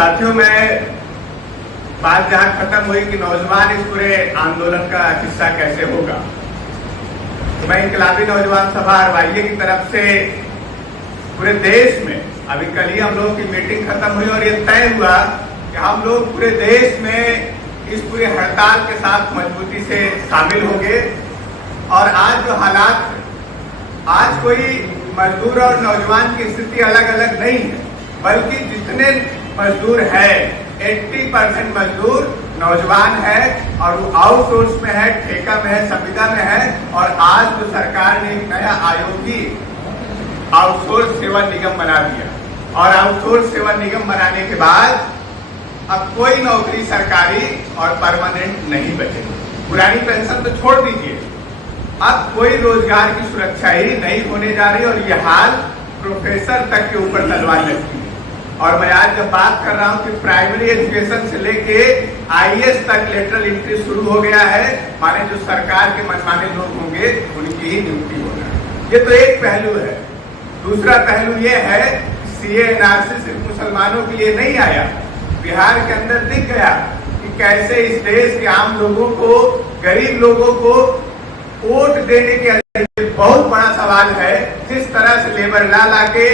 साथियों, मैं बात जहां खत्म हुई कि नौजवान इस पूरे आंदोलन का हिस्सा कैसे होगा, तो मैं इनकलाबी नौजवान सभा अरवाइये की तरफ से पूरे देश में, अभी कल ही हम लोगों की मीटिंग खत्म हुई और ये तय हुआ कि हम लोग पूरे देश में इस पूरे हड़ताल के साथ मजबूती से शामिल होंगे। और आज जो हालात, आज कोई मजदूर और नौजवान की स्थिति अलग अलग नहीं है, बल्कि जितने मजदूर है 80% मजदूर नौजवान है और वो आउटसोर्स में है, ठेका में है, संविदा में है। और आज तो सरकार ने एक नया आयोग ही आउटसोर्स सेवा निगम बना दिया और आउटसोर्स सेवा निगम बनाने के बाद अब कोई नौकरी सरकारी और परमानेंट नहीं बचेगी। पुरानी पेंशन तो छोड़ दीजिए, अब कोई रोजगार की सुरक्षा ही नहीं होने जा रही और यह हाल प्रोफेसर तक के ऊपर तलवार लगती है। और मैं आज जब बात कर रहा हूं कि प्राइमरी एजुकेशन से लेके आईएएस तक लेटरल एंट्री शुरू हो गया है, माने जो सरकार के मनमाने लोग होंगे उनकी ही नियुक्ति होना है। ये तो एक पहलू है। दूसरा पहलू ये है, सीए एनआरसी सिर्फ मुसलमानों के लिए नहीं आया, बिहार के अंदर दिख गया कि कैसे इस देश के आम लोगों को, गरीब लोगों को वोट देने के बहुत बड़ा सवाल है। जिस तरह से लेबर ला लाके,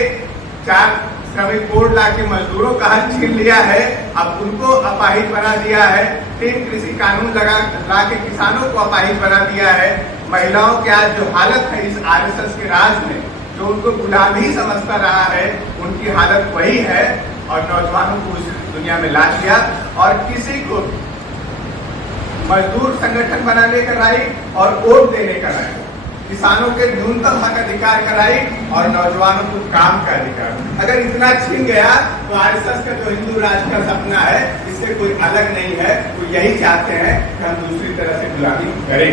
4 श्रमिक बोर्ड लाके मजदूरों का हक छीन लिया है, अब उनको अपाहिज बना दिया है। 3 कृषि कानून ला के किसानों को अपाहिज बना दिया है। महिलाओं की आज जो हालत है इस आरएसएस के राज में, जो उनको गुलाम ही समझता रहा है, उनकी हालत वही है। और नौजवानों को उस दुनिया में ला दिया और किसी को मजदूर संगठन बनाने का राइट और वोट देने का राइट, किसानों के न्यूनतम हक अधिकार का राइट और नौजवानों को काम का अधिकार। अगर इतना छीन गया तो आरएसएस का जो हिंदू राज का सपना है, इससे कोई अलग नहीं है। वो यही चाहते हैं कि हम दूसरी तरह से गुलामी करें।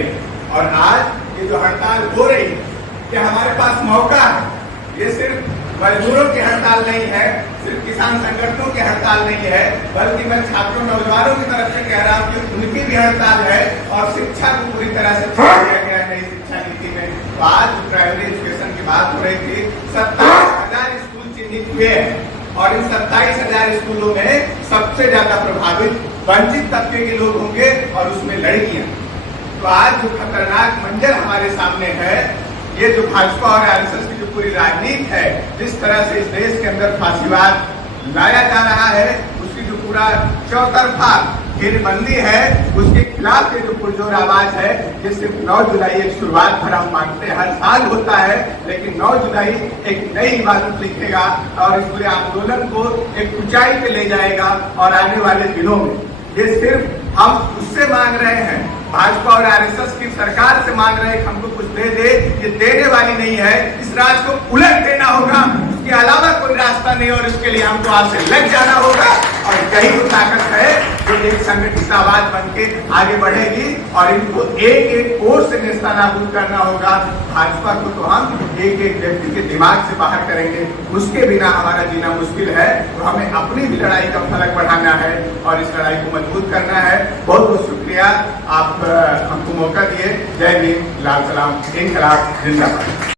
और आज ये जो हड़ताल हो रही है, कि हमारे पास मौका है। ये सिर्फ मजदूरों की हड़ताल नहीं है, सिर्फ किसान संगठनों की हड़ताल नहीं है, बल्कि मैं छात्रों नौजवानों की तरफ से कह रहा हूँ कि उनकी भी हड़ताल है। और शिक्षा को पूरी तरह से छोड़ दिया गया है नई शिक्षा नीति में। तो आज प्राइमरी एजुकेशन की बात हो रही थी, 27,000 स्कूल चिन्हित हुए हैं और इन 27,000 स्कूलों में सबसे ज्यादा प्रभावित वंचित तबके के लोग होंगे और उसमें लड़कियां। तो आज जो खतरनाक मंजर हमारे सामने है, ये जो भाजपा और आरएसएस की जो पूरी राजनीति है, जिस तरह से इस देश के अंदर फांसीवाद लाया जा रहा है, उसकी जो पूरा चौतरफा घेरबंदी है, उसके खिलाफ ये जो पुरजोर आवाज है, ये सिर्फ 9 जुलाई एक शुरुआत भर हम मानते हैं। हर साल होता है, लेकिन 9 जुलाई एक नई इबादत लिखेगा और इस पूरे आंदोलन को एक ऊंचाई पे ले जाएगा। और आने वाले दिनों में ये सिर्फ हम उससे मांग रहे हैं, भाजपा और आरएसएस की सरकार से मांग रहे हैं कि हमको कुछ दे दे, ये देने वाली नहीं है। इस राज को उलट देना होगा, उसके अलावा कोई रास्ता नहीं। और इसके लिए हमको आज से लग जाना होगा और यही वो ताकत है जो एक संगठित आवाज बन के आगे बढ़ेगी और इनको एक एक ओर से नेस्तनाबूद करना होगा। भाजपा को तो हम एक एक व्यक्ति के दिमाग से बाहर करेंगे, उसके बिना हमारा जीना मुश्किल है। तो हमें अपनी भी लड़ाई का फलक बढ़ाना है और इस लड़ाई को मजबूत करना है। बहुत बहुत शुक्रिया, आप हमको मौका दिए। जय हिंद, लाल सलाम, इनकलाब जिंदाबाद।